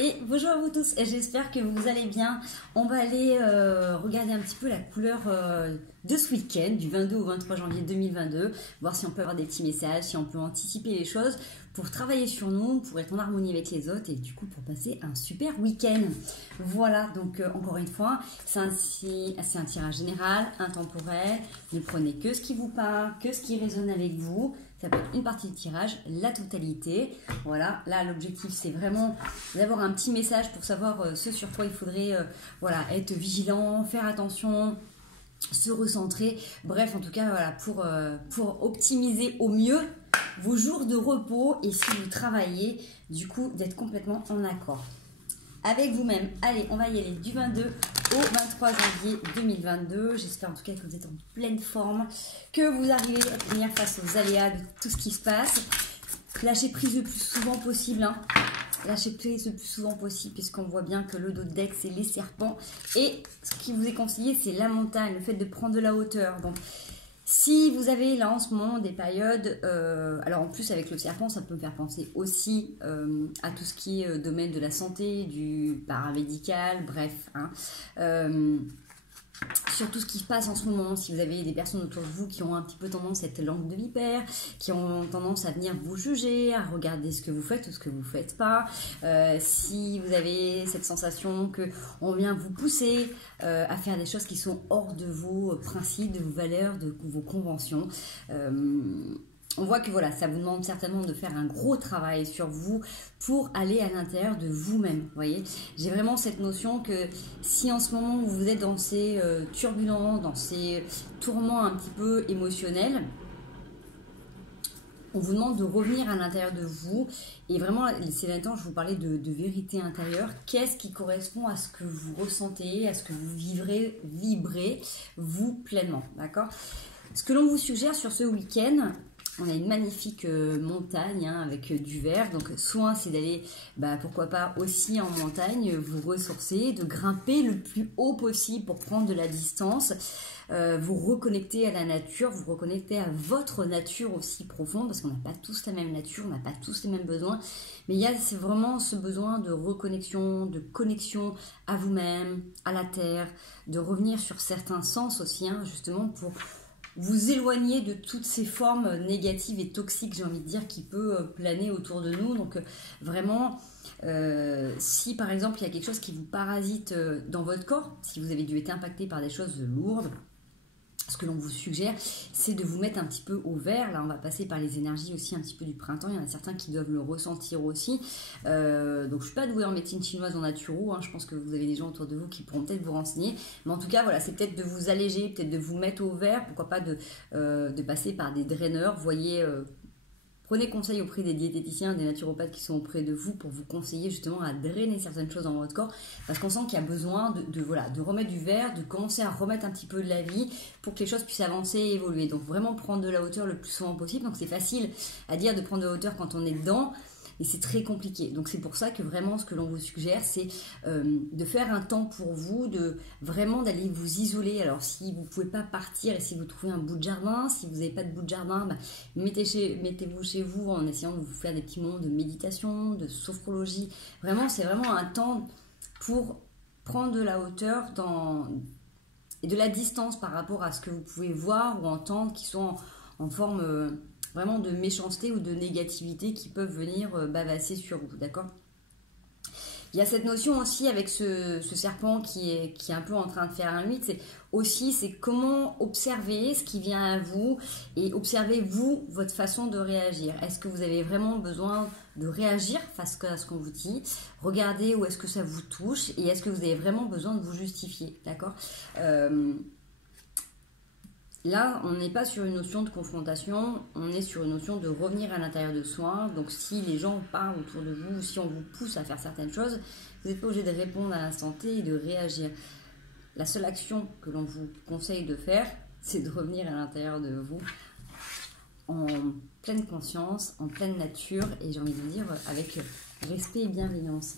Et bonjour à vous tous, j'espère que vous allez bien. On va aller regarder un petit peu la couleur de ce week-end, du 22 au 23 janvier 2022, voir si on peut avoir des petits messages, si on peut anticiper les choses pour travailler sur nous, pour être en harmonie avec les autres et du coup pour passer un super week-end. Voilà, donc encore une fois, c'est un tirage général, intemporel. Ne prenez que ce qui vous parle, que ce qui résonne avec vous. Ça peut être une partie du tirage, la totalité. Voilà, là l'objectif c'est vraiment d'avoir un petit message pour savoir ce sur quoi il faudrait voilà, être vigilant, faire attention, se recentrer. Bref, en tout cas, voilà, pour optimiser au mieux vos jours de repos et si vous travaillez, du coup, d'être complètement en accord avec vous-même. Allez, on va y aller du 22 au 23 janvier 2022. J'espère en tout cas que vous êtes en pleine forme, que vous arrivez à tenir face aux aléas de tout ce qui se passe. Lâchez prise le plus souvent possible, hein. Lâchez prise le plus souvent possible puisqu'on voit bien que le dos de deck c'est les serpents et ce qui vous est conseillé c'est la montagne, le fait de prendre de la hauteur. Donc si vous avez là en ce moment des périodes, alors en plus avec le serpent ça peut me faire penser aussi à tout ce qui est domaine de la santé, du paramédical, bref, hein, sur tout ce qui se passe en ce moment, si vous avez des personnes autour de vous qui ont un petit peu tendance à être langue de vipère, qui ont tendance à venir vous juger, à regarder ce que vous faites ou ce que vous ne faites pas, si vous avez cette sensation qu'on vient vous pousser à faire des choses qui sont hors de vos principes, de vos valeurs, de vos conventions, on voit que voilà, ça vous demande certainement de faire un gros travail sur vous pour aller à l'intérieur de vous-même. Vous voyez, j'ai vraiment cette notion que si en ce moment vous êtes dans ces turbulences, dans ces tourments un petit peu émotionnels, on vous demande de revenir à l'intérieur de vous. Et vraiment, c'est là-dedans, je vous parlais de vérité intérieure. Qu'est-ce qui correspond à ce que vous ressentez, à ce que vous vibrez vous pleinement, d'accord? Ce que l'on vous suggère sur ce week-end, on a une magnifique montagne hein, avec du vert, donc soit c'est d'aller, pourquoi pas aussi en montagne, vous ressourcer, de grimper le plus haut possible pour prendre de la distance, vous reconnecter à la nature, vous reconnecter à votre nature aussi profonde, parce qu'on n'a pas tous la même nature, on n'a pas tous les mêmes besoins, mais il y a vraiment ce besoin de reconnexion, de connexion à vous-même, à la terre, de revenir sur certains sens aussi, hein, justement pour vous éloigner de toutes ces formes négatives et toxiques, j'ai envie de dire, qui peut planer autour de nous. Donc vraiment, si par exemple il y a quelque chose qui vous parasite dans votre corps, si vous avez dû être impacté par des choses lourdes, ce que l'on vous suggère, c'est de vous mettre un petit peu au vert. Là, on va passer par les énergies aussi un petit peu du printemps. Il y en a certains qui doivent le ressentir aussi. Donc, je ne suis pas douée en médecine chinoise en naturo. Hein. Je pense que vous avez des gens autour de vous qui pourront peut-être vous renseigner. Mais en tout cas, voilà, c'est peut-être de vous alléger, peut-être de vous mettre au vert. Pourquoi pas de passer par des draineurs. Vous voyez... Prenez conseil auprès des diététiciens, des naturopathes qui sont auprès de vous pour vous conseiller justement à drainer certaines choses dans votre corps parce qu'on sent qu'il y a besoin de remettre du vert, de commencer à remettre un petit peu de la vie pour que les choses puissent avancer et évoluer. Donc vraiment prendre de la hauteur le plus souvent possible. Donc c'est facile à dire de prendre de la hauteur quand on est dedans. Et c'est très compliqué. Donc c'est pour ça que vraiment ce que l'on vous suggère, c'est de faire un temps pour vous, de vraiment d'aller vous isoler. Alors si vous ne pouvez pas partir et si vous trouvez un bout de jardin, si vous n'avez pas de bout de jardin, mettez-vous chez vous en essayant de vous faire des petits moments de méditation, de sophrologie. Vraiment, c'est vraiment un temps pour prendre de la hauteur et de la distance par rapport à ce que vous pouvez voir ou entendre qui sont en forme... vraiment de méchanceté ou de négativité qui peuvent venir bavasser sur vous, d'accord? Il y a cette notion aussi avec ce serpent qui est un peu en train de faire un 8, c'est comment observer ce qui vient à vous et observer vous, votre façon de réagir. Est-ce que vous avez vraiment besoin de réagir face à ce qu'on vous dit? Regardez où est-ce que ça vous touche et est-ce que vous avez vraiment besoin de vous justifier, d'accord? Là, on n'est pas sur une notion de confrontation, on est sur une notion de revenir à l'intérieur de soi. Donc si les gens parlent autour de vous, si on vous pousse à faire certaines choses, vous n'êtes pas obligé de répondre à l'instant T et de réagir. La seule action que l'on vous conseille de faire, c'est de revenir à l'intérieur de vous en pleine conscience, en pleine nature et j'ai envie de dire avec respect et bienveillance.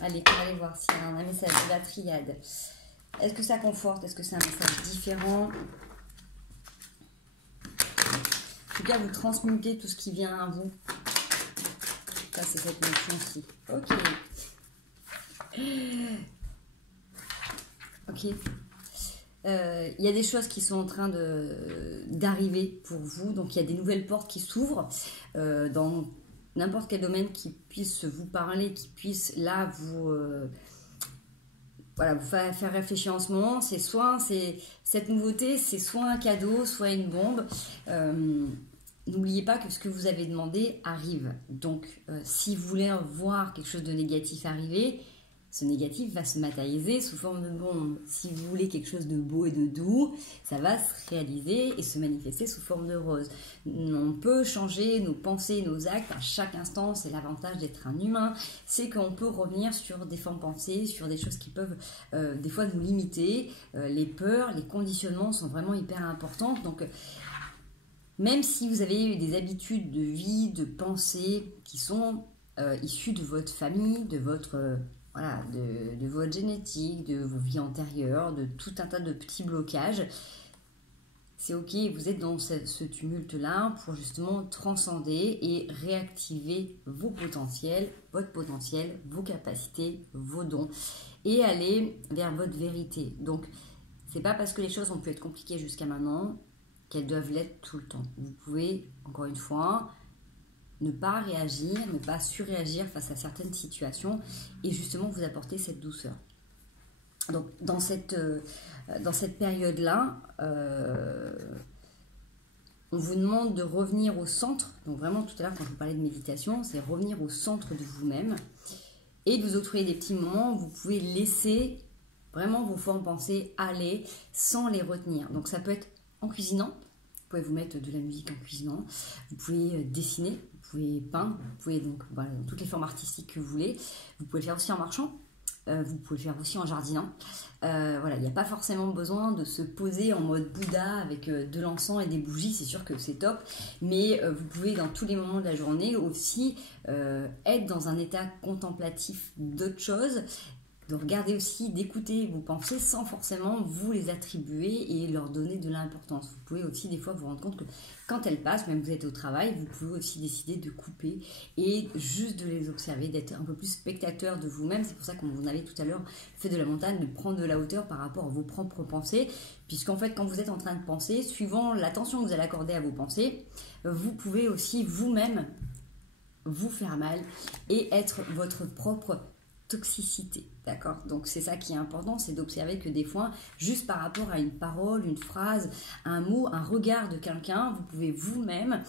Allez, on va aller voir s'il y a un message de la triade. Est-ce que ça conforte? Est-ce que c'est un message différent? En tout cas, vous transmutez tout ce qui vient à vous. Ça, c'est cette notion-ci. Ok. Ok. Il y a des choses qui sont en train d'arriver pour vous. Donc, il y a des nouvelles portes qui s'ouvrent dans n'importe quel domaine qui puisse vous parler, qui puisse là voilà, vous faire réfléchir en ce moment. C'est soit cette nouveauté, c'est soit un cadeau, soit une bombe. N'oubliez pas que ce que vous avez demandé arrive. Donc, si vous voulez voir quelque chose de négatif arriver, ce négatif va se matérialiser sous forme de bombe. Si vous voulez quelque chose de beau et de doux, ça va se réaliser et se manifester sous forme de rose. On peut changer nos pensées, nos actes à chaque instant. C'est l'avantage d'être un humain. C'est qu'on peut revenir sur des formes pensées, sur des choses qui peuvent des fois nous limiter. Les peurs, les conditionnements sont vraiment hyper importants. Donc, même si vous avez eu des habitudes de vie, de pensée qui sont issues de votre famille, de votre... Voilà, de votre génétique, de vos vies antérieures, de tout un tas de petits blocages. C'est ok, vous êtes dans ce tumulte-là pour justement transcender et réactiver vos potentiels, votre potentiel, vos capacités, vos dons et aller vers votre vérité. Donc, c'est pas parce que les choses ont pu être compliquées jusqu'à maintenant qu'elles doivent l'être tout le temps. Vous pouvez, encore une fois, ne pas réagir, ne pas surréagir face à certaines situations et justement vous apporter cette douceur. Donc dans cette période-là, on vous demande de revenir au centre. Donc vraiment tout à l'heure quand je vous parlais de méditation, c'est revenir au centre de vous-même et de vous octroyer des petits moments où vous pouvez laisser vraiment vos formes pensées aller sans les retenir. Donc ça peut être en cuisinant. Vous pouvez vous mettre de la musique en cuisinant, vous pouvez dessiner, vous pouvez peindre, vous pouvez donc voilà, dans toutes les formes artistiques que vous voulez. Vous pouvez le faire aussi en marchant, vous pouvez le faire aussi en jardinant. Voilà, il n'y a pas forcément besoin de se poser en mode Bouddha avec de l'encens et des bougies, c'est sûr que c'est top, mais vous pouvez dans tous les moments de la journée aussi être dans un état contemplatif d'autres choses. De regarder aussi, d'écouter vos pensées sans forcément vous les attribuer et leur donner de l'importance. Vous pouvez aussi des fois vous rendre compte que quand elles passent, même vous êtes au travail, vous pouvez aussi décider de couper et juste de les observer, d'être un peu plus spectateur de vous-même. C'est pour ça qu'on vous avait tout à l'heure fait de la montagne, de prendre de la hauteur par rapport à vos propres pensées. Puisqu'en fait, quand vous êtes en train de penser, suivant l'attention que vous allez accorder à vos pensées, vous pouvez aussi vous-même vous faire mal et être votre propre toxicité, d'accord? Donc c'est ça qui est important, c'est d'observer que des fois, juste par rapport à une parole, une phrase, un mot, un regard de quelqu'un, vous pouvez vous-même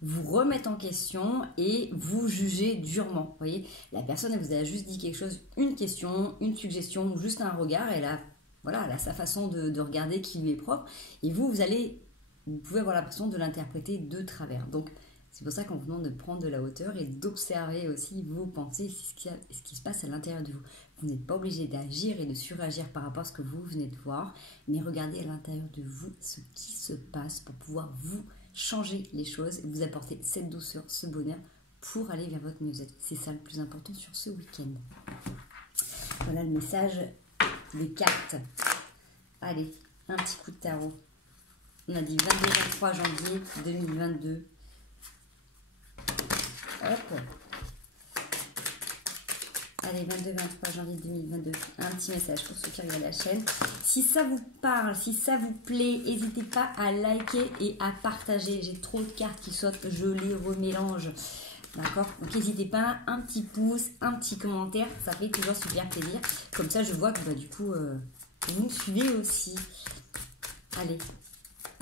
vous remettre en question et vous juger durement. Vous voyez, la personne, elle vous a juste dit quelque chose, une question, une suggestion, juste un regard, elle a sa façon de regarder qui lui est propre, et vous pouvez avoir l'impression de l'interpréter de travers. Donc c'est pour ça qu'on vous demande de prendre de la hauteur et d'observer aussi vos pensées, ce qui se passe à l'intérieur de vous. Vous n'êtes pas obligé d'agir et de suragir par rapport à ce que vous venez de voir, mais regardez à l'intérieur de vous ce qui se passe pour pouvoir vous changer les choses et vous apporter cette douceur, ce bonheur pour aller vers votre mieux-être. C'est ça le plus important sur ce week-end. Voilà le message des cartes. Allez, un petit coup de tarot. On a dit 22-23 janvier 2022. Hop. Allez, 22-23 janvier 2022. Un petit message pour ceux qui regardent la chaîne. Si ça vous parle, si ça vous plaît, n'hésitez pas à liker et à partager. J'ai trop de cartes qui sautent, je les remélange. D'accord? Donc n'hésitez pas, un petit pouce, un petit commentaire, ça fait toujours super plaisir. Comme ça, je vois que du coup, vous me suivez aussi. Allez,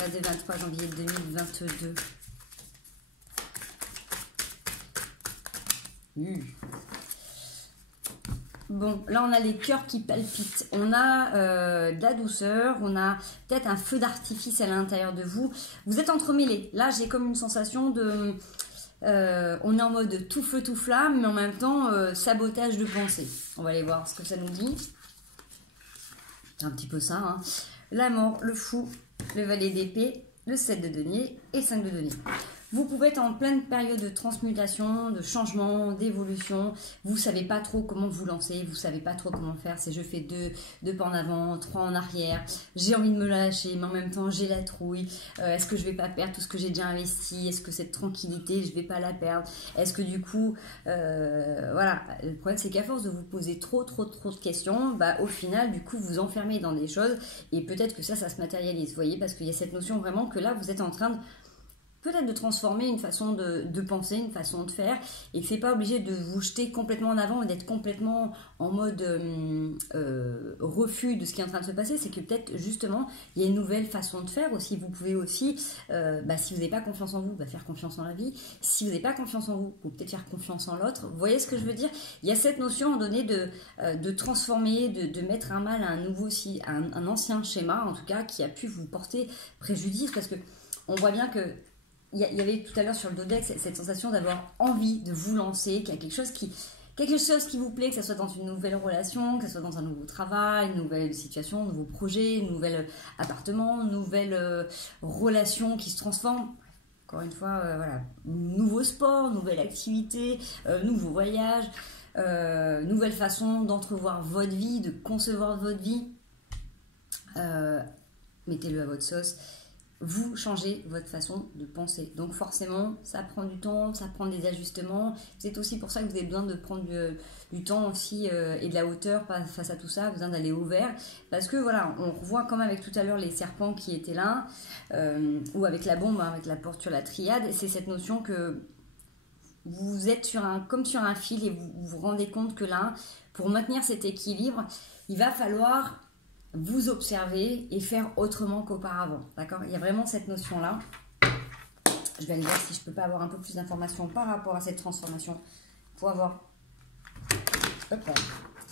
22-23 janvier 2022. Bon, là on a les cœurs qui palpitent, on a de la douceur, on a peut-être un feu d'artifice à l'intérieur de vous. Vous êtes entremêlés. Là j'ai comme une sensation de... on est en mode tout feu tout flamme, mais en même temps sabotage de pensée. On va aller voir ce que ça nous dit. C'est un petit peu ça, hein. La mort, le fou, le valet d'épée, le 7 de denier et 5 de denier. Vous pouvez être en pleine période de transmutation, de changement, d'évolution. Vous ne savez pas trop comment vous lancer, vous ne savez pas trop comment faire. C'est je fais deux pas en avant, 3 en arrière. J'ai envie de me lâcher, mais en même temps j'ai la trouille. Est-ce que je ne vais pas perdre tout ce que j'ai déjà investi? Est-ce que cette tranquillité, je ne vais pas la perdre? Est-ce que du coup, voilà. Le problème c'est qu'à force de vous poser trop de questions, bah, au final, du coup, vous enfermez dans des choses et peut-être que ça se matérialise. Vous voyez, parce qu'il y a cette notion vraiment que là, vous êtes en train de peut-être de transformer une façon de penser, une façon de faire, et que c'est pas obligé de vous jeter complètement en avant et d'être complètement en mode refus de ce qui est en train de se passer. C'est que peut-être justement il y a une nouvelle façon de faire aussi. Vous pouvez aussi, si vous n'avez pas confiance en vous, faire confiance en la vie. Si vous n'avez pas confiance en vous, vous peut-être faire confiance en l'autre. Vous voyez ce que je veux dire? Il y a cette notion donné de transformer, de mettre un mal à un nouveau, un ancien schéma en tout cas qui a pu vous porter préjudice, parce que on voit bien que il y avait tout à l'heure sur le Dodex cette sensation d'avoir envie de vous lancer, qu'il y a quelque chose qui vous plaît, que ce soit dans une nouvelle relation, que ce soit dans un nouveau travail, une nouvelle situation, un nouveau projet, un nouvel appartement, une nouvelle relation qui se transforme. Encore une fois, voilà, nouveau sport, nouvelle activité, nouveau voyage, nouvelle façon d'entrevoir votre vie, de concevoir votre vie. Mettez-le à votre sauce. Vous changez votre façon de penser. Donc forcément, ça prend du temps, ça prend des ajustements. C'est aussi pour ça que vous avez besoin de prendre du temps aussi et de la hauteur face à tout ça, besoin d'aller au vert. Parce que voilà, on revoit comme avec tout à l'heure les serpents qui étaient là, ou avec la bombe, avec la porte sur la triade. Et c'est cette notion que vous êtes comme sur un fil et vous vous rendez compte que là, pour maintenir cet équilibre, il va falloir vous observer et faire autrement qu'auparavant. D'accord? Il y a vraiment cette notion-là. Je vais aller voir si je peux pas avoir un peu plus d'informations par rapport à cette transformation pour avoir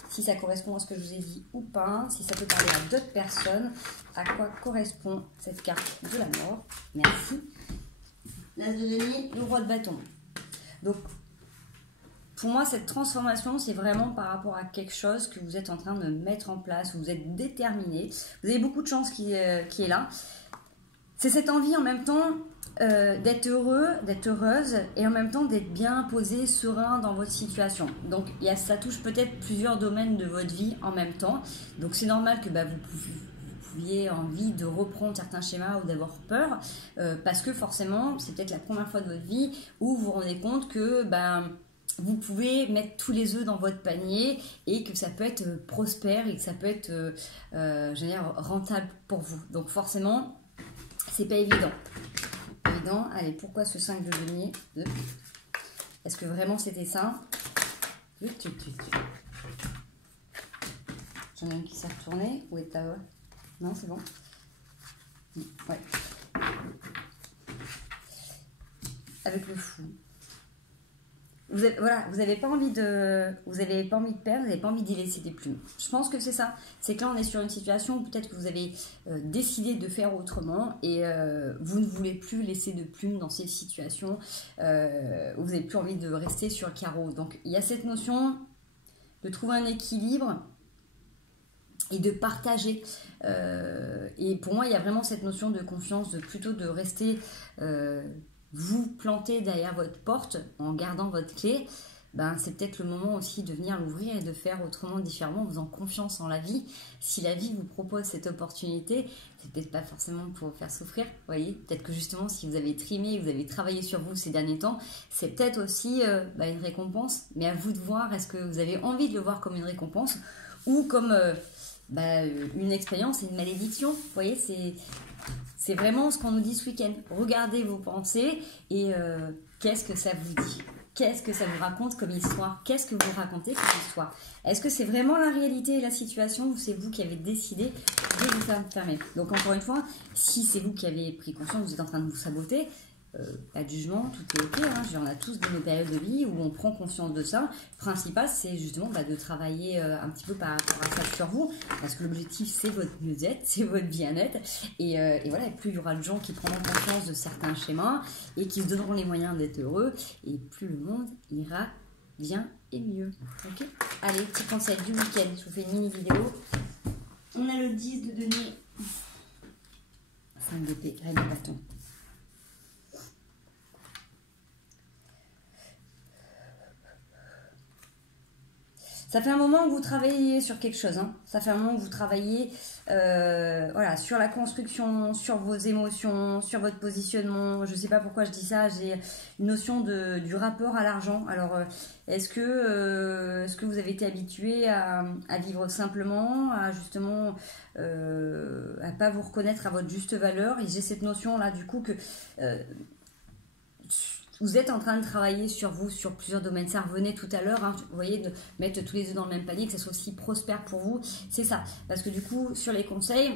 si ça correspond à ce que je vous ai dit ou pas, si ça peut parler à d'autres personnes, à quoi correspond cette carte de la mort. Merci. L'as de denier, le roi de bâton. Donc, pour moi, cette transformation, c'est vraiment par rapport à quelque chose que vous êtes en train de mettre en place, où vous êtes déterminé. Vous avez beaucoup de chance qui est là. C'est cette envie en même temps d'être heureux, d'être heureuse, et en même temps d'être bien posé, serein dans votre situation. Donc, ça touche peut-être plusieurs domaines de votre vie en même temps. Donc, c'est normal que vous ayez envie de reprendre certains schémas ou d'avoir peur, parce que forcément, c'est peut-être la première fois de votre vie où vous vous rendez compte que vous pouvez mettre tous les œufs dans votre panier et que ça peut être prospère et que ça peut être rentable pour vous. Donc forcément, c'est pas évident. Allez, pourquoi ce 5 de denier? Est-ce que vraiment c'était ça? J'en ai un qui s'est retourné. Où est ta... Non, c'est bon. Ouais. Avec le fou. Vous n'avez pas envie de perdre, vous n'avez pas envie d'y laisser des plumes. Je pense que c'est ça. C'est que là, on est sur une situation où peut-être que vous avez décidé de faire autrement et vous ne voulez plus laisser de plumes dans ces situations où vous n'avez plus envie de rester sur le carreau. Donc, il y a cette notion de trouver un équilibre et de partager. Et pour moi, il y a vraiment cette notion de confiance, plutôt de rester... vous planter derrière votre porte en gardant votre clé, c'est peut-être le moment aussi de venir l'ouvrir et de faire autrement, différemment, en faisant confiance en la vie. Si la vie vous propose cette opportunité, c'est peut-être pas forcément pour vous faire souffrir, vous voyez. Peut-être que justement, si vous avez trimé, vous avez travaillé sur vous ces derniers temps, c'est peut-être aussi une récompense, mais à vous de voir, est-ce que vous avez envie de le voir comme une récompense ou comme une expérience et une malédiction, vous voyez, c'est vraiment ce qu'on nous dit ce week-end. Regardez vos pensées et qu'est-ce que ça vous dit? Qu'est-ce que ça vous raconte comme histoire? Qu'est-ce que vous racontez comme histoire? Est-ce que c'est vraiment la réalité et la situation ou c'est vous qui avez décidé de vous fermer? Donc encore une fois, si c'est vous qui avez pris conscience, vous êtes en train de vous saboter, pas de jugement, tout est ok. On a tous nos périodes de vie où on prend conscience de ça. Le principal, c'est justement de travailler un petit peu par rapport à ça sur vous, parce que l'objectif, c'est votre mieux-être, c'est votre bien-être. Et voilà, et plus il y aura de gens qui prendront conscience de certains schémas et qui se donneront les moyens d'être heureux, et plus le monde ira bien et mieux. Ok. Allez, petit conseil du week-end. Je vous fais une mini vidéo. On a le 10 de denier. 5 d'épée, reine de bâton. Ça fait un moment que vous travaillez sur quelque chose. Hein. Ça fait un moment que vous travaillez voilà, sur la construction, sur vos émotions, sur votre positionnement. Je ne sais pas pourquoi je dis ça. J'ai une notion du rapport à l'argent. Alors, est-ce que vous avez été habitué à vivre simplement, à justement à pas vous reconnaître à votre juste valeur? Et j'ai cette notion-là, du coup, que vous êtes en train de travailler sur vous, sur plusieurs domaines. Ça revenait tout à l'heure, hein, vous voyez, de mettre tous les œufs dans le même panier, que ça soit aussi prospère pour vous. C'est ça. Parce que du coup, sur les conseils,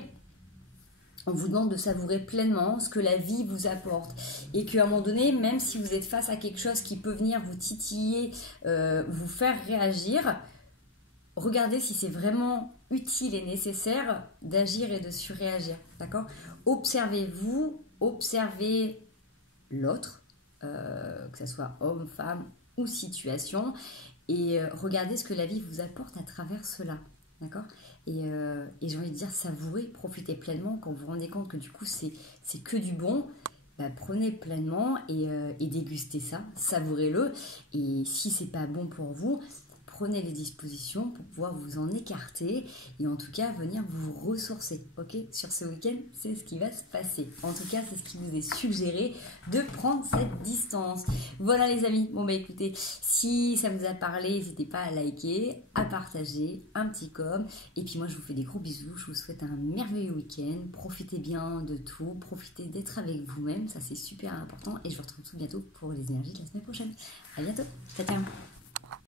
on vous demande de savourer pleinement ce que la vie vous apporte. Et qu'à un moment donné, même si vous êtes face à quelque chose qui peut venir vous titiller, vous faire réagir, regardez si c'est vraiment utile et nécessaire d'agir et de surréagir. D'accord? Observez-vous, observez l'autre. Que ce soit homme, femme ou situation, et regardez ce que la vie vous apporte à travers cela, d'accord, et j'ai envie de dire, savourez, profitez pleinement. Quand vous vous rendez compte que du coup c'est que du bon, bah, prenez pleinement et dégustez ça, savourez-le, et si c'est pas bon pour vous, prenez les dispositions pour pouvoir vous en écarter et en tout cas venir vous ressourcer. Ok, sur ce week-end, c'est ce qui va se passer. En tout cas, c'est ce qui vous est suggéré, de prendre cette distance. Voilà les amis. Bon bah écoutez, si ça vous a parlé, n'hésitez pas à liker, à partager, un petit com. Et puis moi, je vous fais des gros bisous. Je vous souhaite un merveilleux week-end. Profitez bien de tout. Profitez d'être avec vous-même. Ça, c'est super important. Et je vous retrouve tout bientôt pour les énergies de la semaine prochaine. À bientôt. Ciao, ciao.